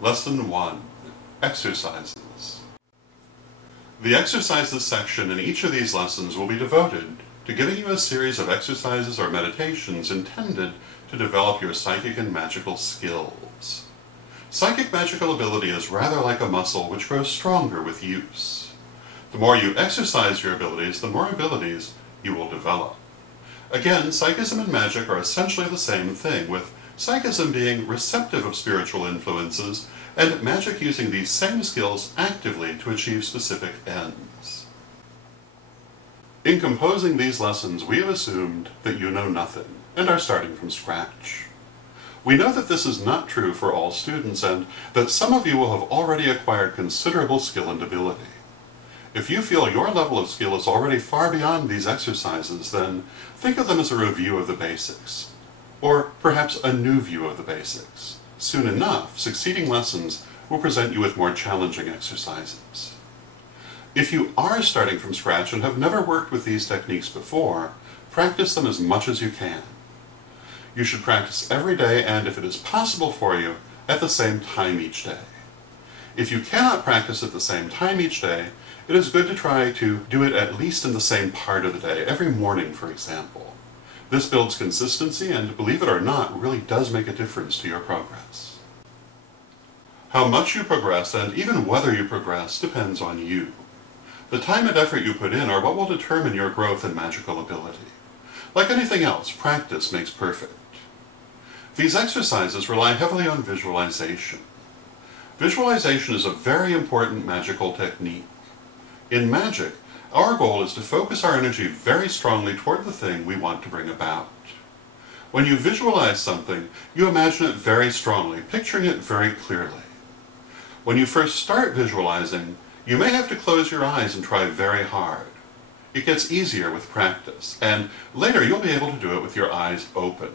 Lesson 1. Exercises. The exercises section in each of these lessons will be devoted to giving you a series of exercises or meditations intended to develop your psychic and magical skills. Psychic magical ability is rather like a muscle which grows stronger with use. The more you exercise your abilities, the more abilities you will develop. Again, psychism and magic are essentially the same thing, with psychism being receptive of spiritual influences, and magic using these same skills actively to achieve specific ends. In composing these lessons, we have assumed that you know nothing, and are starting from scratch. We know that this is not true for all students, and that some of you will have already acquired considerable skill and ability. If you feel your level of skill is already far beyond these exercises, then think of them as a review of the basics, or perhaps a new view of the basics. Soon enough, succeeding lessons will present you with more challenging exercises. If you are starting from scratch and have never worked with these techniques before, practice them as much as you can. You should practice every day and, if it is possible for you, at the same time each day. If you cannot practice at the same time each day, it is good to try to do it at least in the same part of the day, every morning for example. This builds consistency and, believe it or not, really does make a difference to your progress. How much you progress, and even whether you progress, depends on you. The time and effort you put in are what will determine your growth in magical ability. Like anything else, practice makes perfect. These exercises rely heavily on visualization. Visualization is a very important magical technique. In magic, our goal is to focus our energy very strongly toward the thing we want to bring about. When you visualize something, you imagine it very strongly, picturing it very clearly. When you first start visualizing, you may have to close your eyes and try very hard. It gets easier with practice, and later you'll be able to do it with your eyes open.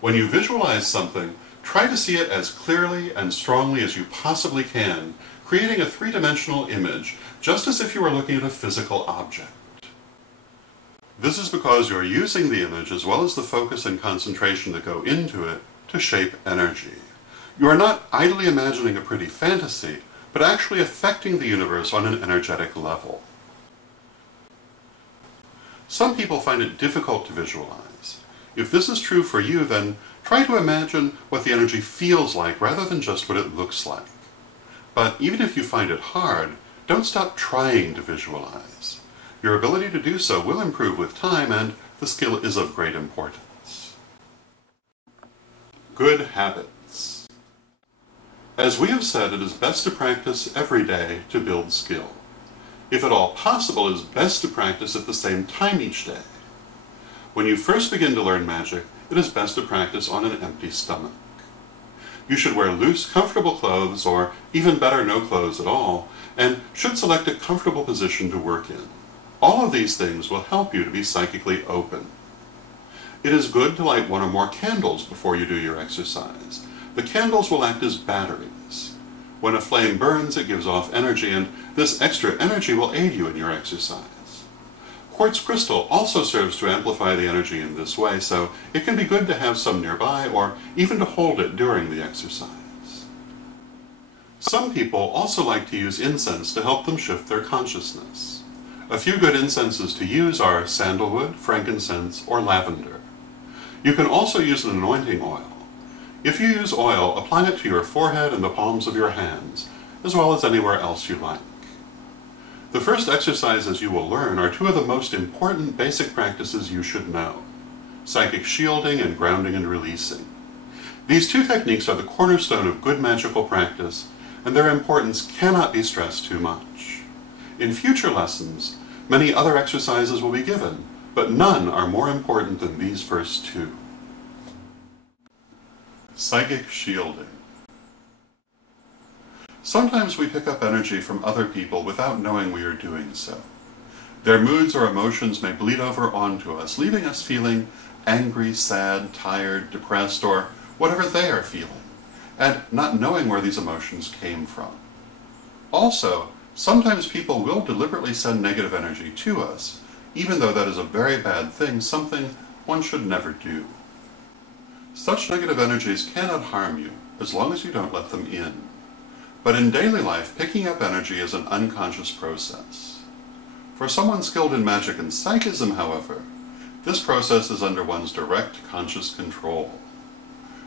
When you visualize something, try to see it as clearly and strongly as you possibly can, creating a three-dimensional image, just as if you were looking at a physical object. This is because you're using the image, as well as the focus and concentration that go into it, to shape energy. You are not idly imagining a pretty fantasy, but actually affecting the universe on an energetic level. Some people find it difficult to visualize. If this is true for you, then try to imagine what the energy feels like rather than just what it looks like. But even if you find it hard, don't stop trying to visualize. Your ability to do so will improve with time, and the skill is of great importance. Good habits. As we have said, it is best to practice every day to build skill. If at all possible, it is best to practice at the same time each day. When you first begin to learn magic, it is best to practice on an empty stomach. You should wear loose, comfortable clothes, or even better, no clothes at all, and should select a comfortable position to work in. All of these things will help you to be psychically open. It is good to light one or more candles before you do your exercise. The candles will act as batteries. When a flame burns, it gives off energy, and this extra energy will aid you in your exercise. Quartz crystal also serves to amplify the energy in this way, so it can be good to have some nearby, or even to hold it during the exercise. Some people also like to use incense to help them shift their consciousness. A few good incenses to use are sandalwood, frankincense, or lavender. You can also use an anointing oil. If you use oil, apply it to your forehead and the palms of your hands, as well as anywhere else you like. The first exercises you will learn are two of the most important basic practices you should know: psychic shielding and grounding and releasing. These two techniques are the cornerstone of good magical practice, and their importance cannot be stressed too much. In future lessons, many other exercises will be given, but none are more important than these first two. Psychic shielding. Sometimes we pick up energy from other people without knowing we are doing so. Their moods or emotions may bleed over onto us, leaving us feeling angry, sad, tired, depressed, or whatever they are feeling, and not knowing where these emotions came from. Also, sometimes people will deliberately send negative energy to us, even though that is a very bad thing, something one should never do. Such negative energies cannot harm you, as long as you don't let them in. But in daily life, picking up energy is an unconscious process. For someone skilled in magic and psychism, however, this process is under one's direct conscious control.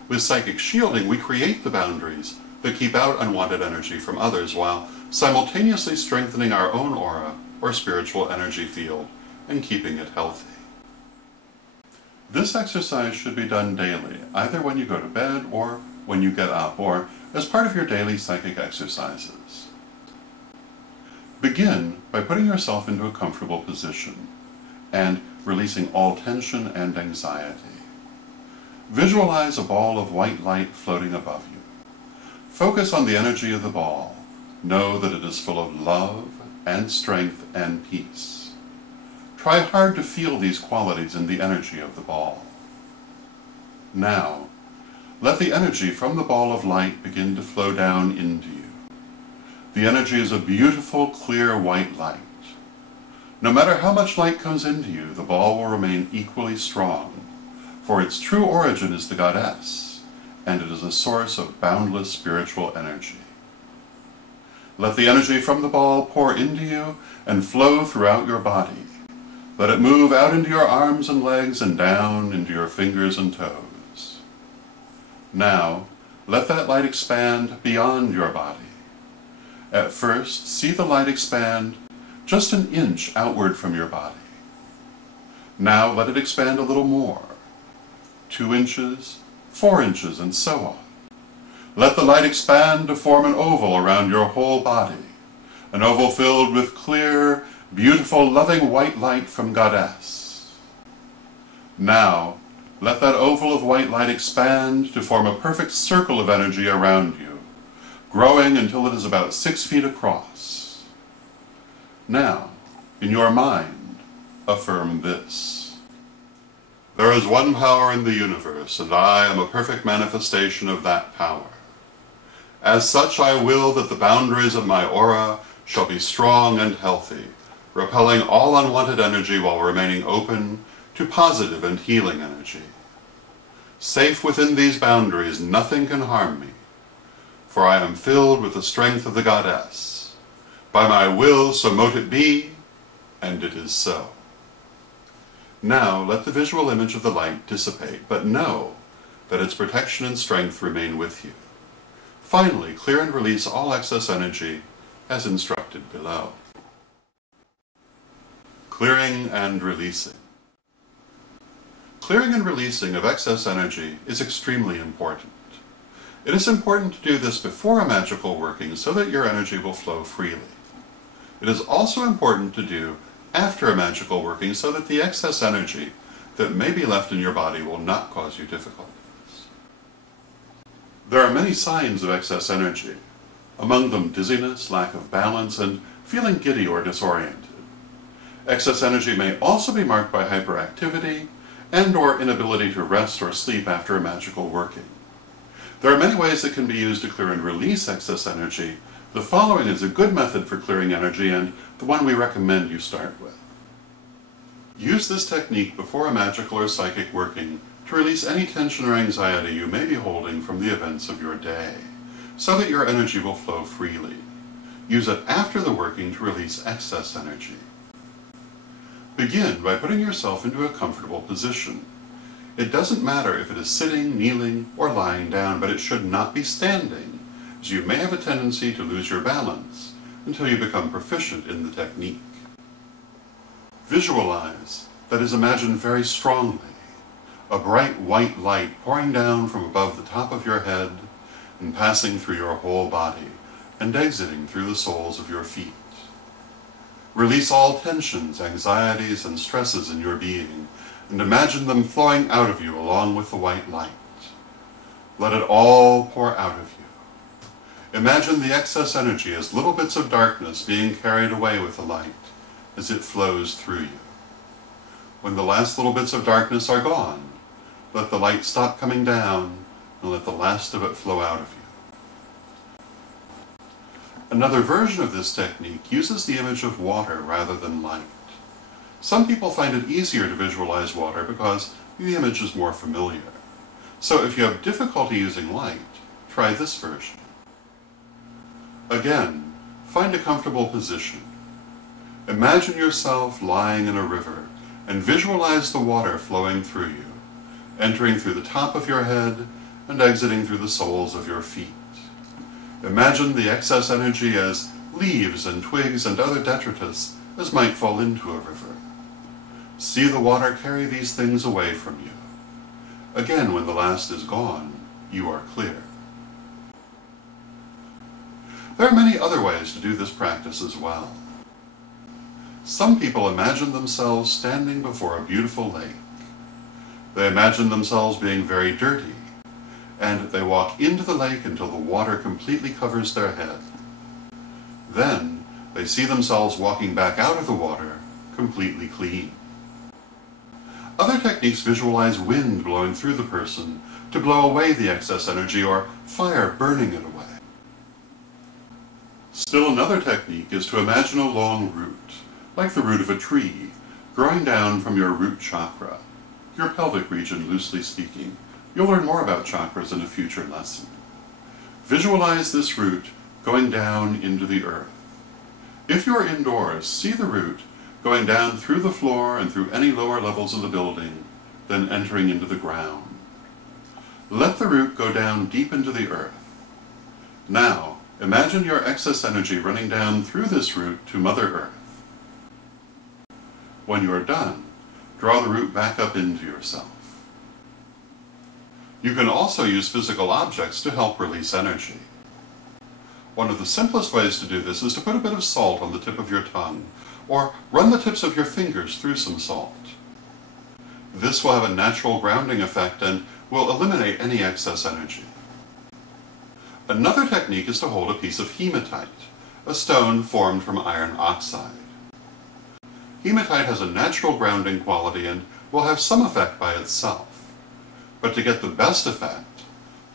With psychic shielding, we create the boundaries that keep out unwanted energy from others while simultaneously strengthening our own aura or spiritual energy field and keeping it healthy. This exercise should be done daily, either when you go to bed or when you get up, or as part of your daily psychic exercises. Begin by putting yourself into a comfortable position and releasing all tension and anxiety. Visualize a ball of white light floating above you. Focus on the energy of the ball. Know that it is full of love and strength and peace. Try hard to feel these qualities in the energy of the ball. Now, let the energy from the ball of light begin to flow down into you. The energy is a beautiful, clear white light. No matter how much light comes into you, the ball will remain equally strong, for its true origin is the goddess, and it is a source of boundless spiritual energy. Let the energy from the ball pour into you and flow throughout your body. Let it move out into your arms and legs and down into your fingers and toes. Now, let that light expand beyond your body. At first, see the light expand just an inch outward from your body. Now let it expand a little more, 2 inches, 4 inches, and so on. Let the light expand to form an oval around your whole body, an oval filled with clear, beautiful, loving white light from Goddess. Now, let that oval of white light expand to form a perfect circle of energy around you, growing until it is about 6 feet across. Now, in your mind, affirm this: there is one power in the universe, and I am a perfect manifestation of that power. As such, I will that the boundaries of my aura shall be strong and healthy, repelling all unwanted energy while remaining open to positive and healing energy. Safe within these boundaries, nothing can harm me, for I am filled with the strength of the Goddess. By my will, so mote it be, and it is so. Now let the visual image of the light dissipate, but know that its protection and strength remain with you. Finally, clear and release all excess energy as instructed below. Clearing and releasing. Clearing and releasing of excess energy is extremely important. It is important to do this before a magical working so that your energy will flow freely. It is also important to do after a magical working so that the excess energy that may be left in your body will not cause you difficulties. There are many signs of excess energy, among them dizziness, lack of balance, and feeling giddy or disoriented. Excess energy may also be marked by hyperactivity and/or inability to rest or sleep after a magical working. There are many ways that can be used to clear and release excess energy. The following is a good method for clearing energy and the one we recommend you start with. Use this technique before a magical or psychic working to release any tension or anxiety you may be holding from the events of your day, so that your energy will flow freely. Use it after the working to release excess energy. Begin by putting yourself into a comfortable position. It doesn't matter if it is sitting, kneeling, or lying down, but it should not be standing, as you may have a tendency to lose your balance until you become proficient in the technique. Visualize, that is, imagine very strongly, a bright white light pouring down from above the top of your head and passing through your whole body and exiting through the soles of your feet. Release all tensions, anxieties, and stresses in your being, and imagine them flowing out of you along with the white light. Let it all pour out of you. Imagine the excess energy as little bits of darkness being carried away with the light as it flows through you. When the last little bits of darkness are gone, let the light stop coming down and let the last of it flow out of you. Another version of this technique uses the image of water rather than light. Some people find it easier to visualize water because the image is more familiar. So if you have difficulty using light, try this version. Again, find a comfortable position. Imagine yourself lying in a river and visualize the water flowing through you, entering through the top of your head and exiting through the soles of your feet. Imagine the excess energy as leaves and twigs and other detritus as might fall into a river. See the water carry these things away from you. Again, when the last is gone, you are clear. There are many other ways to do this practice as well. Some people imagine themselves standing before a beautiful lake. They imagine themselves being very dirty, and they walk into the lake until the water completely covers their head. Then they see themselves walking back out of the water completely clean. Other techniques visualize wind blowing through the person to blow away the excess energy or fire burning it away. Still another technique is to imagine a long root, like the root of a tree, growing down from your root chakra, your pelvic region loosely speaking. You'll learn more about chakras in a future lesson. Visualize this root going down into the earth. If you're indoors, see the root going down through the floor and through any lower levels of the building, then entering into the ground. Let the root go down deep into the earth. Now, imagine your excess energy running down through this root to Mother Earth. When you are done, draw the root back up into yourself. You can also use physical objects to help release energy. One of the simplest ways to do this is to put a bit of salt on the tip of your tongue, or run the tips of your fingers through some salt. This will have a natural grounding effect and will eliminate any excess energy. Another technique is to hold a piece of hematite, a stone formed from iron oxide. Hematite has a natural grounding quality and will have some effect by itself. But to get the best effect,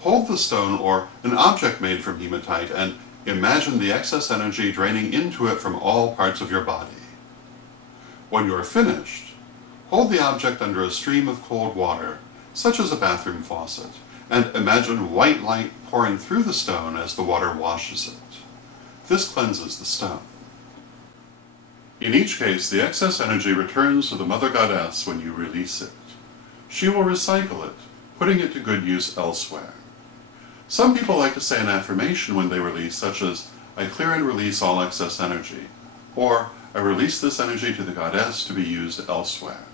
hold the stone or an object made from hematite and imagine the excess energy draining into it from all parts of your body. When you are finished, hold the object under a stream of cold water, such as a bathroom faucet, and imagine white light pouring through the stone as the water washes it. This cleanses the stone. In each case, the excess energy returns to the Mother Goddess when you release it. She will recycle it, putting it to good use elsewhere. Some people like to say an affirmation when they release, such as, "I clear and release all excess energy," or "I release this energy to the Goddess to be used elsewhere."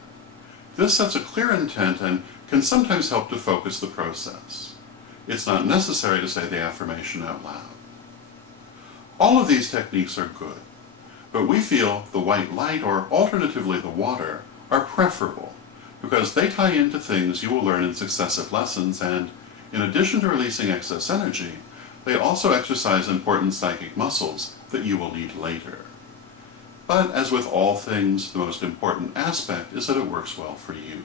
This sets a clear intent and can sometimes help to focus the process. It's not necessary to say the affirmation out loud. All of these techniques are good, but we feel the white light, or alternatively the water, are preferable because they tie into things you will learn in successive lessons, and in addition to releasing excess energy, they also exercise important psychic muscles that you will need later. But as with all things, the most important aspect is that it works well for you.